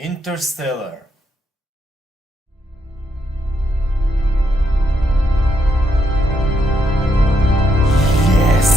Interstellar. Yes!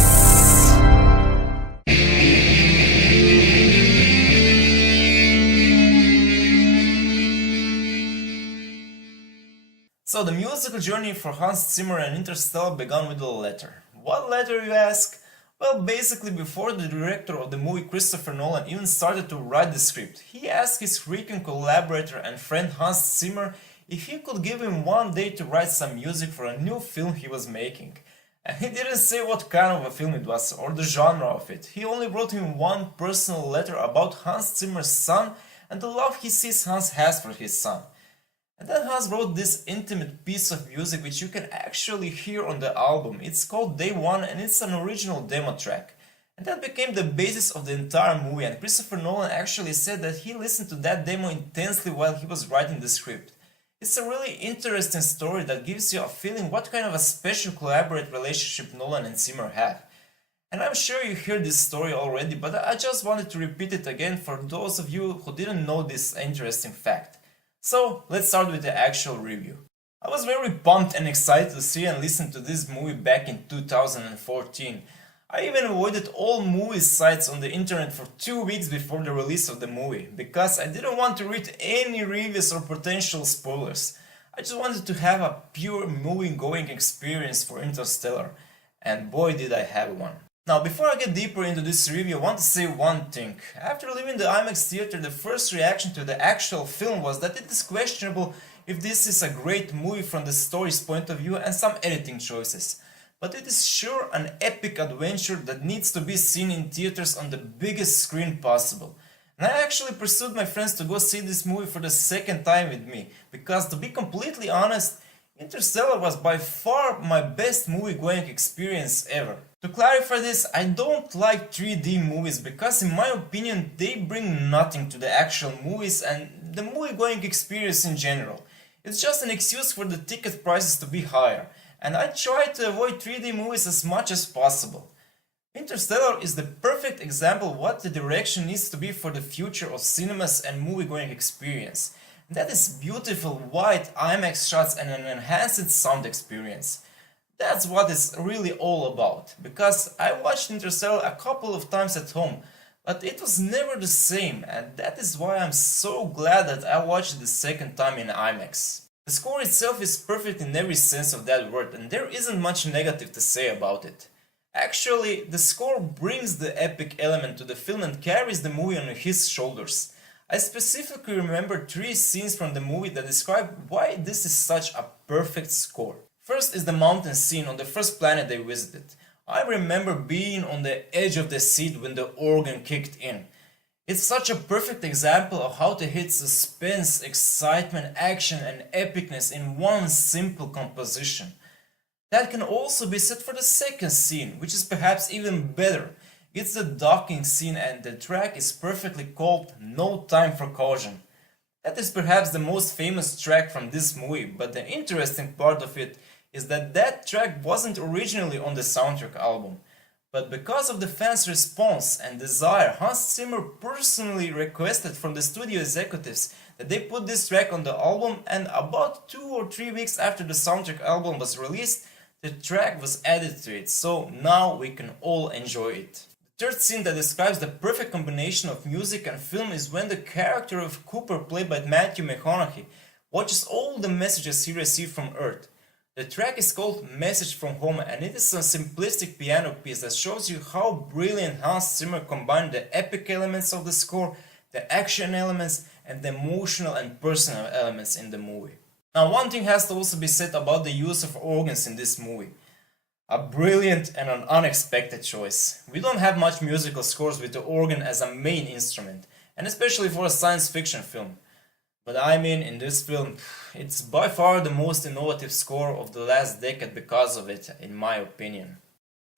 So the musical journey for Hans Zimmer and Interstellar began with a letter. What letter, you ask? Well, basically before the director of the movie Christopher Nolan even started to write the script, he asked his frequent collaborator and friend Hans Zimmer if he could give him one day to write some music for a new film he was making. And he didn't say what kind of a film it was or the genre of it. He only wrote him one personal letter about Hans Zimmer's son and the love he sees Hans has for his son. And then Hans wrote this intimate piece of music which you can actually hear on the album. It's called Day One and it's an original demo track. And that became the basis of the entire movie, and Christopher Nolan actually said that he listened to that demo intensely while he was writing the script. It's a really interesting story that gives you a feeling what kind of a special collaborative relationship Nolan and Zimmer have. And I'm sure you heard this story already, but I just wanted to repeat it again for those of you who didn't know this interesting fact. So, let's start with the actual review. I was very pumped and excited to see and listen to this movie back in 2014. I even avoided all movie sites on the internet for 2 weeks before the release of the movie, because I didn't want to read any reviews or potential spoilers. I just wanted to have a pure movie-going experience for Interstellar, and boy did I have one. Now, before I get deeper into this review, I want to say one thing. After leaving the IMAX theater, the first reaction to the actual film was that it is questionable if this is a great movie from the story's point of view and some editing choices. But it is sure an epic adventure that needs to be seen in theaters on the biggest screen possible. And I actually pursued my friends to go see this movie for the second time with me, because to be completely honest, Interstellar was by far my best movie-going experience ever. To clarify this, I don't like 3D movies because in my opinion they bring nothing to the actual movies and the movie-going experience in general. It's just an excuse for the ticket prices to be higher, and I try to avoid 3D movies as much as possible. Interstellar is the perfect example of what the direction needs to be for the future of cinemas and movie-going experience. That is beautiful white IMAX shots and an enhanced sound experience. That's what it's really all about, because I watched Interstellar a couple of times at home, but it was never the same, and that is why I'm so glad that I watched it the second time in IMAX. The score itself is perfect in every sense of that word, and there isn't much negative to say about it. Actually, the score brings the epic element to the film and carries the movie on his shoulders. I specifically remember 3 scenes from the movie that describe why this is such a perfect score. First is the mountain scene on the first planet they visited. I remember being on the edge of the seat when the organ kicked in. It's such a perfect example of how to hit suspense, excitement, action and epicness in one simple composition. That can also be said for the second scene, which is perhaps even better. It's the docking scene and the track is perfectly called No Time for Caution. That is perhaps the most famous track from this movie, but the interesting part of it is that that track wasn't originally on the soundtrack album. But because of the fans' response and desire, Hans Zimmer personally requested from the studio executives that they put this track on the album, and about 2 or 3 weeks after the soundtrack album was released, the track was added to it, so now we can all enjoy it. The third scene that describes the perfect combination of music and film is when the character of Cooper, played by Matthew McConaughey, watches all the messages he received from Earth. The track is called Message from Home, and it is a simplistic piano piece that shows you how brilliant Hans Zimmer combined the epic elements of the score, the action elements, and the emotional and personal elements in the movie. Now, one thing has to also be said about the use of organs in this movie. A brilliant and an unexpected choice. We don't have much musical scores with the organ as a main instrument, and especially for a science fiction film. But I mean, in this film, it's by far the most innovative score of the last decade because of it, in my opinion.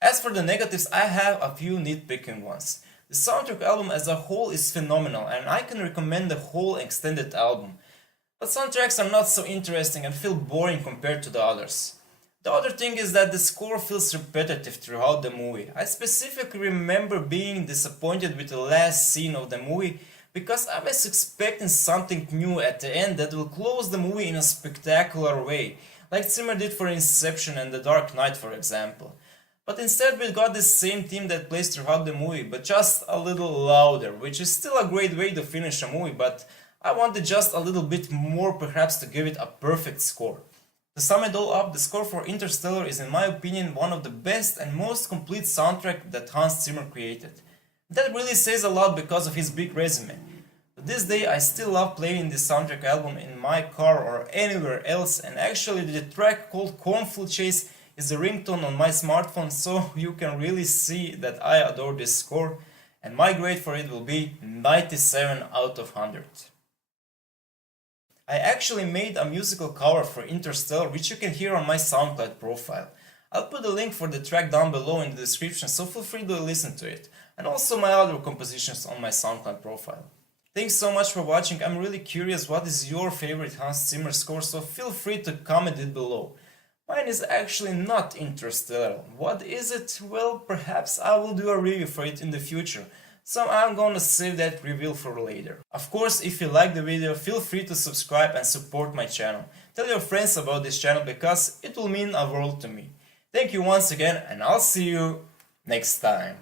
As for the negatives, I have a few nitpicking ones. The soundtrack album as a whole is phenomenal, and I can recommend the whole extended album. But some tracks are not so interesting and feel boring compared to the others. The other thing is that the score feels repetitive throughout the movie. I specifically remember being disappointed with the last scene of the movie because I was expecting something new at the end that will close the movie in a spectacular way, like Zimmer did for Inception and The Dark Knight, for example. But instead we got this same theme that plays throughout the movie, but just a little louder, which is still a great way to finish a movie, but I wanted just a little bit more perhaps to give it a perfect score. To sum it all up, the score for Interstellar is in my opinion one of the best and most complete soundtrack that Hans Zimmer created. That really says a lot because of his big resume. To this day I still love playing this soundtrack album in my car or anywhere else, and actually the track called Cornfield Chase is the ringtone on my smartphone, so you can really see that I adore this score, and my grade for it will be 97 out of 100. I actually made a musical cover for Interstellar which you can hear on my SoundCloud profile. I'll put a link for the track down below in the description, so feel free to listen to it, and also my other compositions on my SoundCloud profile. Thanks so much for watching. I'm really curious what is your favorite Hans Zimmer score, so feel free to comment it below. Mine is actually not Interstellar. What is it? Well, perhaps I will do a review for it in the future, so I'm gonna save that reveal for later. Of course, if you like the video, feel free to subscribe and support my channel. Tell your friends about this channel because it will mean a world to me. Thank you once again, and I'll see you next time.